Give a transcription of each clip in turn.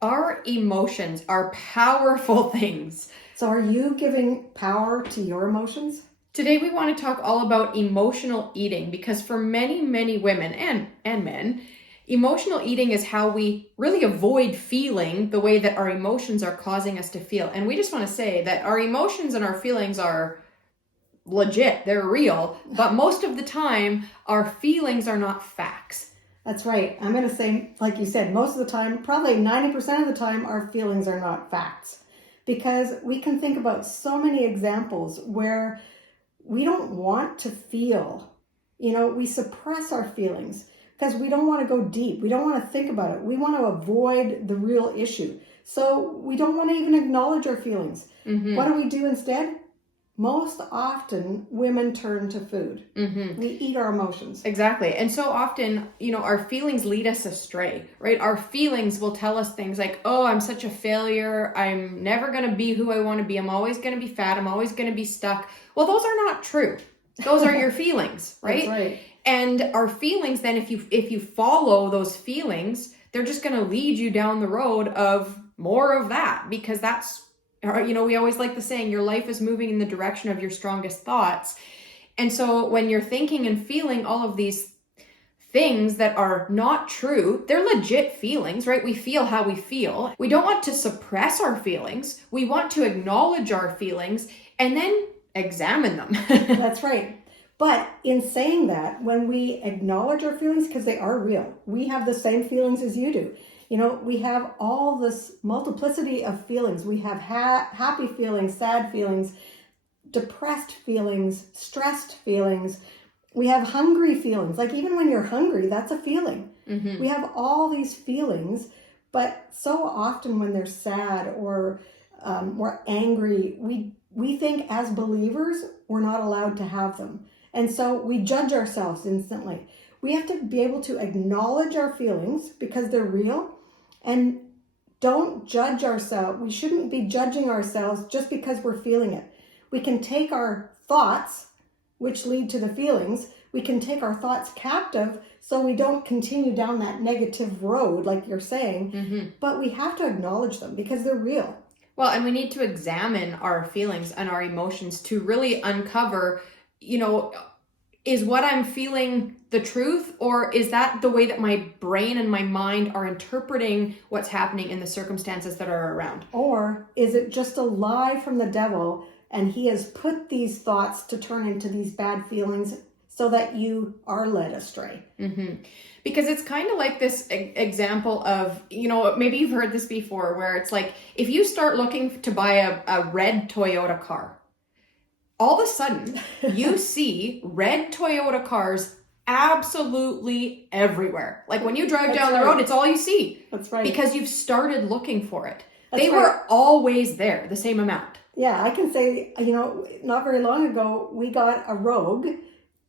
Our emotions are powerful things. So are you giving power to your emotions? Today we want to talk all about emotional eating because for many, many women and men, emotional eating is how we really avoid feeling the way that our emotions are causing us to feel. And we just want to say that our emotions and our feelings are legit, they're real, but most of the time our feelings are not facts. That's right. I'm going to say, like you said, most of the time, probably 90% of the time, our feelings are not facts. Because we can think about so many examples where we don't want to feel. We suppress our feelings because we don't want to go deep. We don't want to think about it. We want to avoid the real issue. So we don't want to even acknowledge our feelings. Mm-hmm. What do we do instead? Most often, women turn to food. Mm-hmm. We eat our emotions. Exactly. And so often, our feelings lead us astray, right? Our feelings will tell us things like, oh, I'm such a failure. I'm never going to be who I want to be. I'm always going to be fat. I'm always going to be stuck. Well, those are not true. Those are your feelings, right? That's right. And our feelings, then if you follow those feelings, they're just going to lead you down the road of more of that, because that's, we always like the saying, your life is moving in the direction of your strongest thoughts. And so when you're thinking and feeling all of these things that are not true, they're legit feelings, right? We feel how we feel. We don't want to suppress our feelings. We want to acknowledge our feelings and then examine them. That's right. But in saying that, when we acknowledge our feelings, because they are real, we have the same feelings as you do. We have all this multiplicity of feelings. We have happy feelings, sad feelings, depressed feelings, stressed feelings. We have hungry feelings. Like even when you're hungry, that's a feeling. Mm-hmm. We have all these feelings, but so often when they're sad or we're angry, we think as believers, we're not allowed to have them. And so we judge ourselves instantly. We have to be able to acknowledge our feelings because they're real, and don't judge ourselves. We shouldn't be judging ourselves just because we're feeling it. We can take our thoughts, which lead to the feelings, we can take our thoughts captive so we don't continue down that negative road, like you're saying, Mm-hmm. but we have to acknowledge them because they're real. Well, and we need to examine our feelings and our emotions to really uncover, is what I'm feeling the truth, or is that the way that my brain and my mind are interpreting what's happening in the circumstances that are around? Or is it just a lie from the devil, and he has put these thoughts to turn into these bad feelings so that you are led astray? Mm-hmm. Because it's kind of like this example of, maybe you've heard this before, where it's like, if you start looking to buy a red Toyota car, all of a sudden you see red Toyota cars absolutely everywhere. Like when you drive down the road, it's all you see. That's right. Because you've started looking for it. That's were always there, the same amount. Yeah, I can say, not very long ago, we got a Rogue.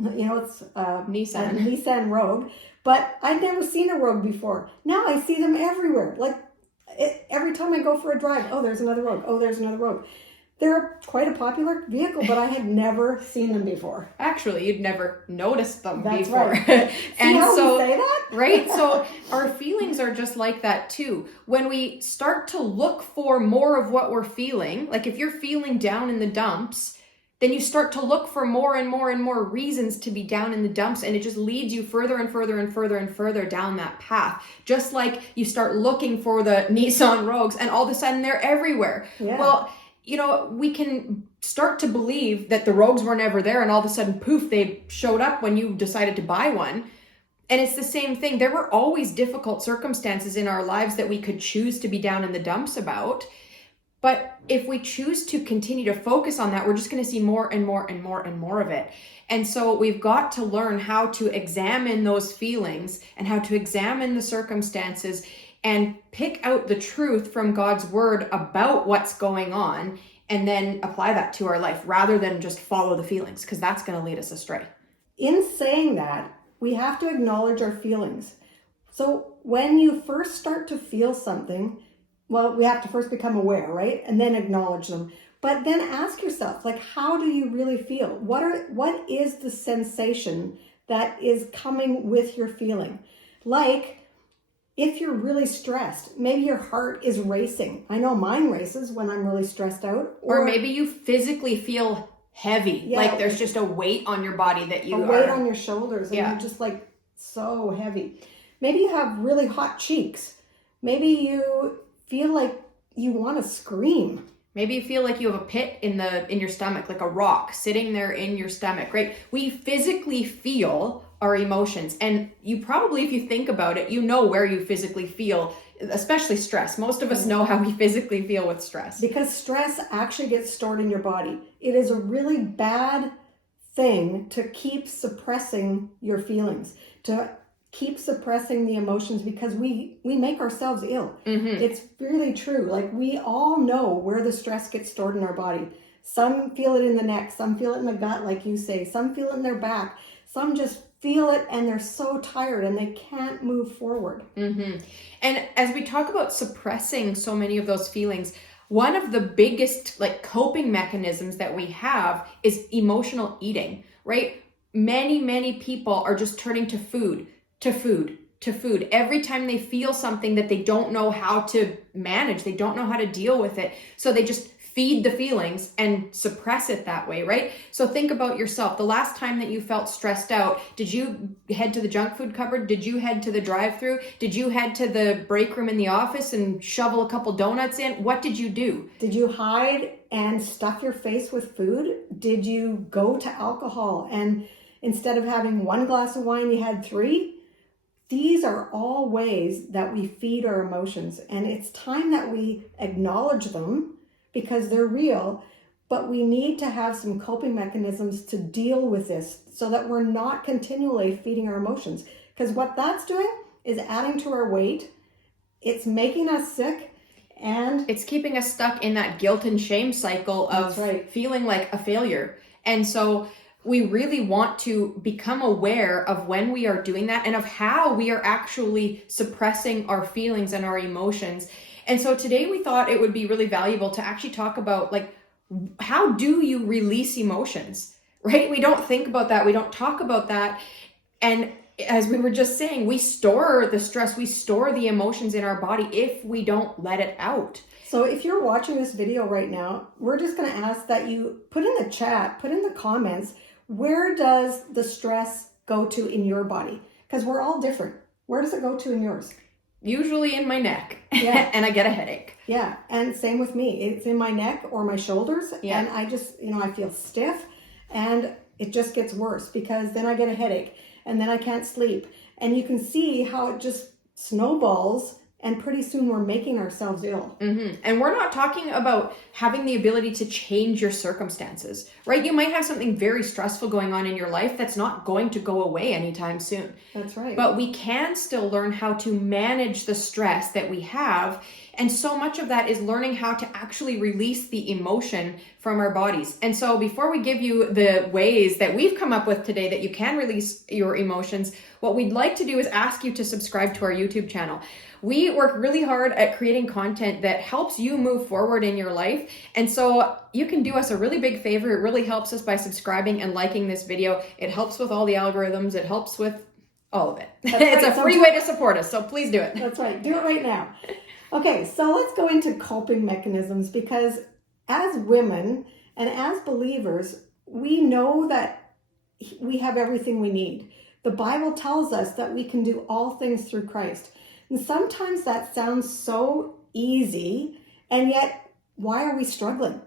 It's a Nissan Rogue. But I'd never seen a Rogue before. Now I see them everywhere. Like every time I go for a drive, oh, there's another Rogue. Oh, there's another Rogue. They're quite a popular vehicle, but I had never seen them before. Actually, you'd never noticed them That's before. Right. And how so, we say that? Right? So our feelings are just like that too. When we start to look for more of what we're feeling, like if you're feeling down in the dumps, then you start to look for more and more and more reasons to be down in the dumps, and it just leads you further and further and further and further down that path. Just like you start looking for the Nissan Rogues, and all of a sudden they're everywhere. Yeah. Well, we can start to believe that the Rogues were never there, and all of a sudden, poof, they showed up when you decided to buy one. And it's the same thing. There were always difficult circumstances in our lives that we could choose to be down in the dumps about. But if we choose to continue to focus on that, we're just going to see more and more and more and more of it. And so we've got to learn how to examine those feelings and how to examine the circumstances and pick out the truth from God's word about what's going on, and then apply that to our life rather than just follow the feelings, because that's going to lead us astray. In saying that, we have to acknowledge our feelings. So when you first start to feel something, well, we have to first become aware, right? And then acknowledge them. But then ask yourself, like, how do you really feel? What is the sensation that is coming with your feeling? Like, if you're really stressed, maybe your heart is racing. I know mine races when I'm really stressed out. Or maybe you physically feel heavy. Yeah, like there's just a weight on your body that you a weight on your shoulders and you're just like so heavy. Maybe you have really hot cheeks. Maybe you feel like you want to scream. Maybe you feel like you have a pit in your stomach, like a rock sitting there in your stomach, right? We physically feel our emotions. And you probably, if you think about it, you know where you physically feel, especially stress. Most of us know how we physically feel with stress. Because stress actually gets stored in your body. It is a really bad thing to keep suppressing your feelings, to keep suppressing the emotions, because we make ourselves ill. It's really true. Like, we all know where the stress gets stored in our body. Some feel it in the neck, some feel it in the gut, like you say, some feel it in their back, some just feel it and they're so tired and they can't move forward. And as we talk about suppressing so many of those feelings, one of the biggest coping mechanisms that we have is emotional eating, right? Many people are just turning to food. Every time they feel something that they don't know how to manage, they don't know how to deal with it. So they just feed the feelings and suppress it that way, right? So think about yourself. The last time that you felt stressed out, did you head to the junk food cupboard? Did you head to the drive-thru? Did you head to the break room in the office and shovel a couple donuts in? What did you do? Did you hide and stuff your face with food? Did you go to alcohol and instead of having one glass of wine, you had 3? These are all ways that we feed our emotions, and it's time that we acknowledge them because they're real, but we need to have some coping mechanisms to deal with this so that we're not continually feeding our emotions. Because what that's doing is adding to our weight, it's making us sick, and it's keeping us stuck in that guilt and shame cycle of feeling like a failure. And so we really want to become aware of when we are doing that and of how we are actually suppressing our feelings and our emotions. And so today we thought it would be really valuable to actually talk about how do you release emotions, right? We don't think about that. We don't talk about that. And as we were just saying, we store the stress, we store the emotions in our body if we don't let it out. So if you're watching this video right now, we're just going to ask that you put in the chat, put in the comments, where does the stress go to in your body? Because we're all different. Where does it go to in yours? Usually in my neck. Yeah. And I get a headache. Yeah. And same with me. It's in my neck or my shoulders. Yeah. And I just, I feel stiff and it just gets worse because then I get a headache and then I can't sleep. And you can see how it just snowballs. And pretty soon we're making ourselves ill. And we're not talking about having the ability to change your circumstances, right? You might have something very stressful going on in your life that's not going to go away anytime soon. That's right. But we can still learn how to manage the stress that we have. And so much of that is learning how to actually release the emotion from our bodies. And so before we give you the ways that we've come up with today that you can release your emotions, what we'd like to do is ask you to subscribe to our YouTube channel. We work really hard at creating content that helps you move forward in your life. And so you can do us a really big favor. It really helps us by subscribing and liking this video. It helps with all the algorithms. It helps with all of it. It's a free way to support us. So please do it. That's right. Do it right now. Okay, so let's go into coping mechanisms because as women and as believers, we know that we have everything we need. The Bible tells us that we can do all things through Christ. And sometimes that sounds so easy, and yet why are we struggling?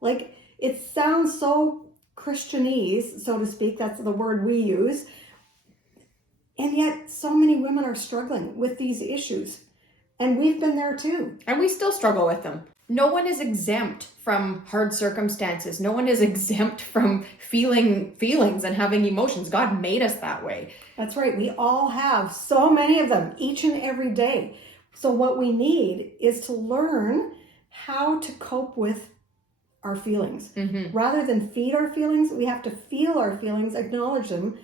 It sounds so Christianese, so to speak, that's the word we use, and yet so many women are struggling with these issues. And we've been there too. And we still struggle with them. No one is exempt from hard circumstances. No one is exempt from feeling feelings and having emotions. God made us that way. That's right. We all have so many of them each and every day. So what we need is to learn how to cope with our feelings. Rather than feed our feelings, we have to feel our feelings, acknowledge them,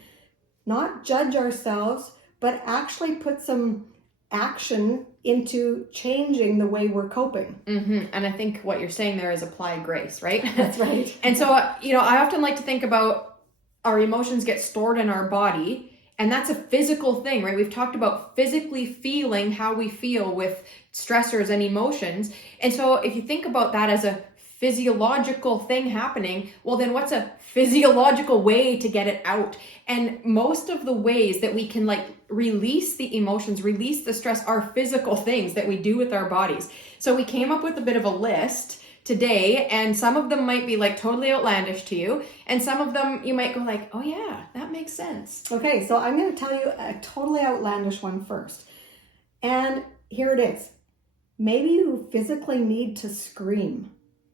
not judge ourselves, but actually put some action into changing the way we're coping. And I think what you're saying there is apply grace, right? That's right. And so, I often like to think about our emotions get stored in our body And that's a physical thing, right? We've talked about physically feeling how we feel with stressors and emotions. And so if you think about that as a physiological thing happening, well, then what's a physiological way to get it out? And most of the ways that we can like release the emotions, release the stress are physical things that we do with our bodies. So we came up with a bit of a list today, and some of them might be like totally outlandish to you, and some of them you might go like, oh yeah, that makes sense. Okay, so I'm going to tell you a totally outlandish one first. And here it is. Maybe you physically need to scream.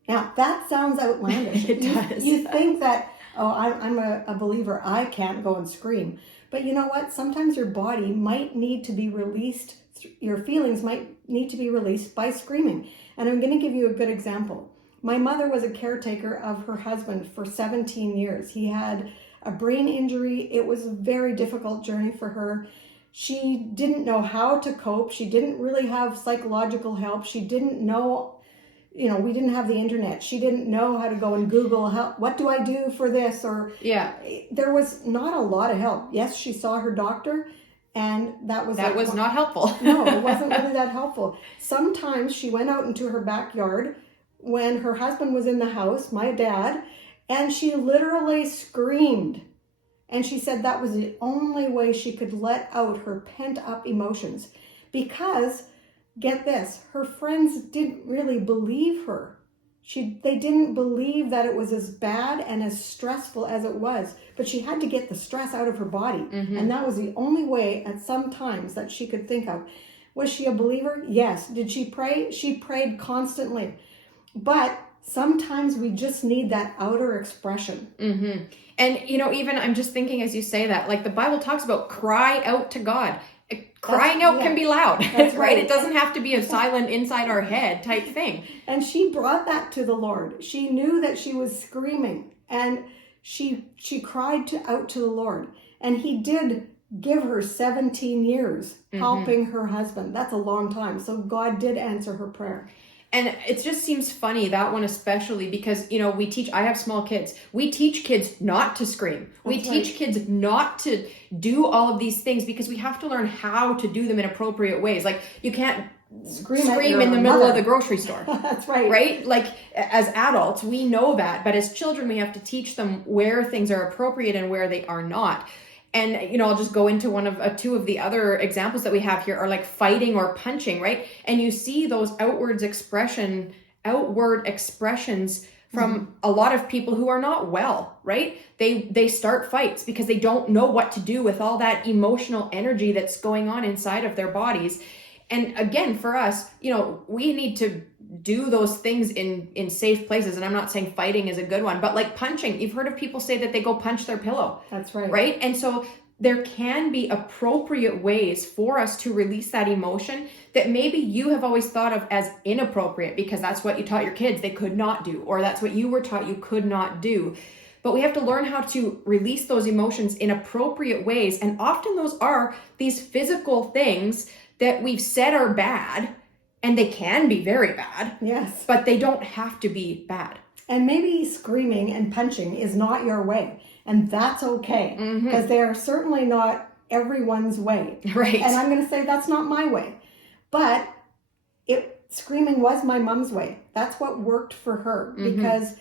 Now, that sounds outlandish. It does. You think that, oh, I'm a believer, I can't go and scream. But you know what? Sometimes your body might need to be released, your feelings might need to be released by screaming. And I'm going to give you a good example. My mother was a caretaker of her husband for 17 years. He had a brain injury. It was a very difficult journey for her. She didn't know how to cope. She didn't really have psychological help. She didn't know, we didn't have the internet. She didn't know how to go and Google, what do I do for this? Or yeah, there was not a lot of help. Yes, she saw her doctor, and that was not helpful. No, it wasn't really that helpful. Sometimes she went out into her backyard when her husband was in the house, my dad, and she literally screamed. And she said that was the only way she could let out her pent-up emotions. Because, get this, her friends didn't really believe her. They didn't believe that it was as bad and as stressful as it was. But she had to get the stress out of her body. Mm-hmm. And that was the only way at some times that she could think of. Was she a believer? Yes. Did she pray? She prayed constantly. But sometimes we just need that outer expression. Mm-hmm. And, even I'm just thinking as you say that, like the Bible talks about cry out to God. Crying out can be loud, That's right? It doesn't have to be a silent inside our head type thing. And she brought that to the Lord. She knew that she was screaming, and she cried out to the Lord. And he did give her 17 years helping her husband. That's a long time. So God did answer her prayer. And it just seems funny, that one especially, because, I have small kids. We teach kids not to scream. We teach kids not to do all of these things because we have to learn how to do them in appropriate ways. Like, you can't scream in the middle of the grocery store. That's right. Right? Like, as adults, we know that. But as children, we have to teach them where things are appropriate and where they are not. And, I'll just go into two of the other examples that we have here are like fighting or punching, right? And you see those outward expressions from a lot of people who are not well, right? They start fights because they don't know what to do with all that emotional energy that's going on inside of their bodies. And again, for us, we need to do those things in safe places. And I'm not saying fighting is a good one, but like punching, you've heard of people say that they go punch their pillow. That's right. Right? And so there can be appropriate ways for us to release that emotion that maybe you have always thought of as inappropriate because that's what you taught your kids they could not do, or that's what you were taught you could not do. But we have to learn how to release those emotions in appropriate ways. And often those are these physical things that we've said are bad, and they can be very bad. Yes. But they don't have to be bad. And maybe screaming and punching is not your way. And that's okay. Because they are certainly not everyone's way. Right. And I'm going to say that's not my way. But screaming was my mom's way. That's what worked for her. Because,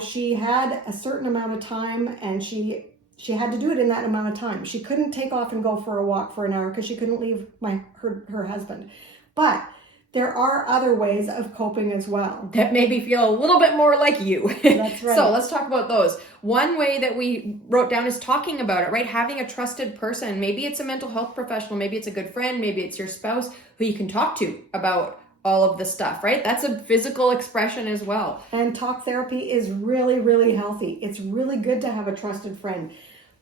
she had a certain amount of time, and she had to do it in that amount of time. She couldn't take off and go for a walk for an hour because she couldn't leave her husband. But there are other ways of coping as well. That made me feel a little bit more like you. That's right. So let's talk about those. One way that we wrote down is talking about it, right? Having a trusted person. Maybe it's a mental health professional. Maybe it's a good friend. Maybe it's your spouse who you can talk to about all of the stuff, right? That's a physical expression as well. And talk therapy is really, really healthy. It's really good to have a trusted friend.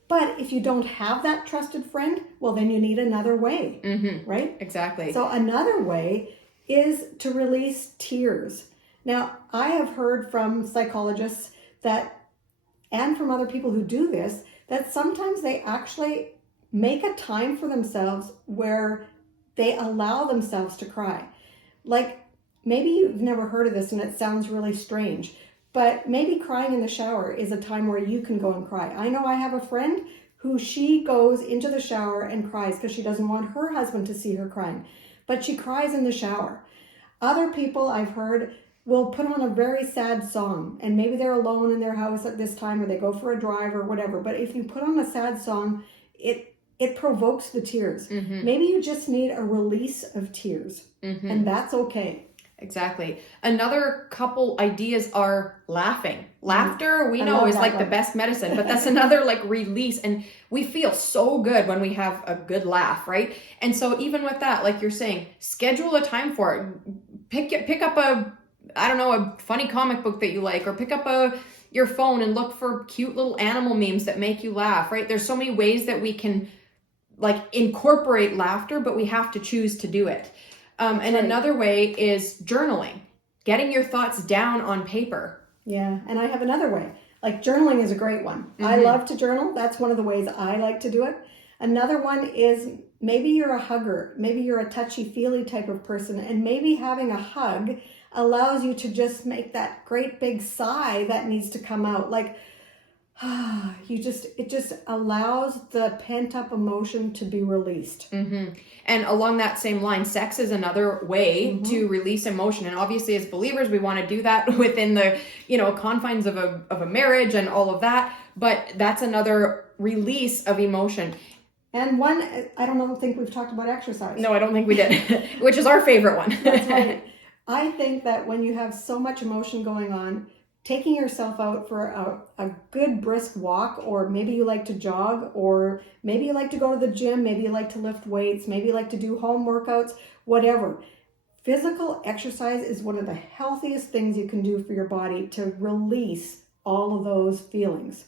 But if you don't have that trusted friend, well, then you need another way, right? Exactly. So another way is to release tears. Now, I have heard from psychologists and from other people who do this, that sometimes they actually make a time for themselves where they allow themselves to cry. Like, maybe you've never heard of this and it sounds really strange, but maybe crying in the shower is a time where you can go and cry. I know I have a friend who she goes into the shower and cries because she doesn't want her husband to see her crying, but she cries in the shower. Other people I've heard will put on a very sad song, and maybe they're alone in their house at this time, or they go for a drive or whatever. But if you put on a sad song, it provokes the tears. Maybe you just need a release of tears, and that's okay. Exactly. Another couple ideas are laughing. Laughter, we know, is like the best medicine, but that's another like release. And we feel so good when we have a good laugh, right? And so even with that, like you're saying, schedule a time for it. Pick up a funny comic book that you like, or pick up your phone and look for cute little animal memes that make you laugh, right? There's so many ways that we can like incorporate laughter, but we have to choose to do it. And another way is journaling, getting your thoughts down on paper. Yeah, and I have another way. Like journaling is a great one. I love to journal. That's one of the ways I like to do it. Another one is maybe you're a hugger. Maybe you're a touchy-feely type of person, and maybe having a hug allows you to just make that great big sigh that needs to come out. Like, it just allows the pent-up emotion to be released. And along that same line, sex is another way to release emotion. And obviously as believers, we want to do that within the, confines of a marriage and all of that. But that's another release of emotion. And one, I don't think we've talked about exercise. No, I don't think we did, which is our favorite one. That's right. I think that when you have so much emotion going on, taking yourself out for a good brisk walk, or maybe you like to jog, or maybe you like to go to the gym, maybe you like to lift weights, maybe you like to do home workouts, whatever. Physical exercise is one of the healthiest things you can do for your body to release all of those feelings.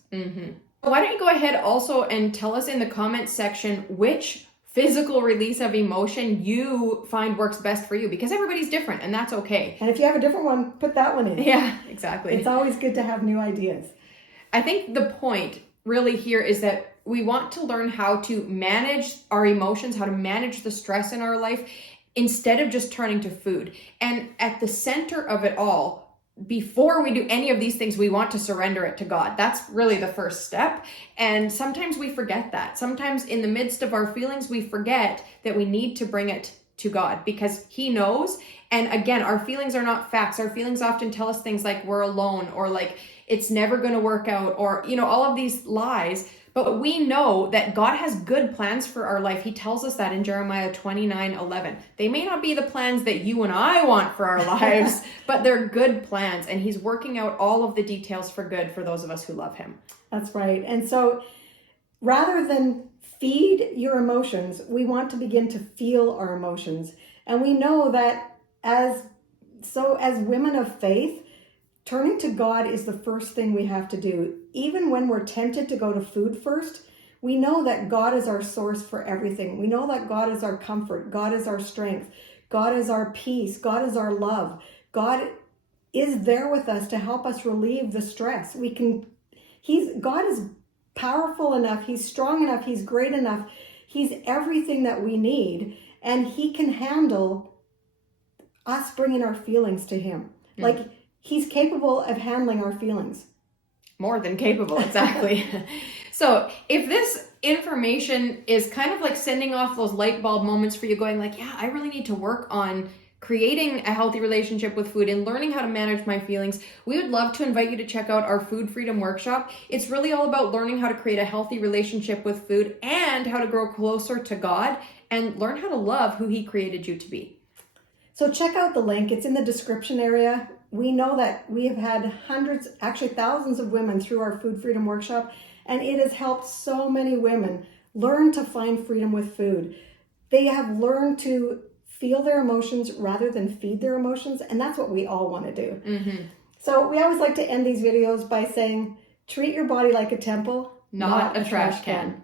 Why don't you go ahead also and tell us in the comments section which physical release of emotion you find works best for you, because everybody's different and that's okay. And if you have a different one, put that one in. Yeah, exactly. It's always good to have new ideas. I think the point really here is that we want to learn how to manage our emotions, how to manage the stress in our life instead of just turning to food. And at the center of it all, before we do any of these things, we want to surrender it to God. That's really the first step. And sometimes we forget that. Sometimes in the midst of our feelings, we forget that we need to bring it to God because He knows. And again, our feelings are not facts. Our feelings often tell us things like we're alone, or like it's never going to work out, or, all of these lies. But we know that God has good plans for our life. He tells us that in Jeremiah 29:11. They may not be the plans that you and I want for our lives, but they're good plans. And He's working out all of the details for good for those of us who love Him. That's right. And so rather than feed your emotions, we want to begin to feel our emotions. And we know that as women of faith, turning to God is the first thing we have to do. Even when we're tempted to go to food first, we know that God is our source for everything. We know that God is our comfort. God is our strength. God is our peace. God is our love. God is there with us to help us relieve the stress. God is powerful enough. He's strong enough. He's great enough. He's everything that we need. And He can handle us bringing our feelings to Him. Like, He's capable of handling our feelings. More than capable, exactly. So if this information is kind of like sending off those light bulb moments for you, going like, yeah, I really need to work on creating a healthy relationship with food and learning how to manage my feelings, we would love to invite you to check out our Food Freedom Workshop. It's really all about learning how to create a healthy relationship with food and how to grow closer to God and learn how to love who He created you to be. So check out the link. It's in the description area. We know that we have had hundreds, actually thousands of women through our Food Freedom Workshop, and it has helped so many women learn to find freedom with food. They have learned to feel their emotions rather than feed their emotions, and that's what we all want to do. Mm-hmm. So we always like to end these videos by saying, treat your body like a temple, not a trash can.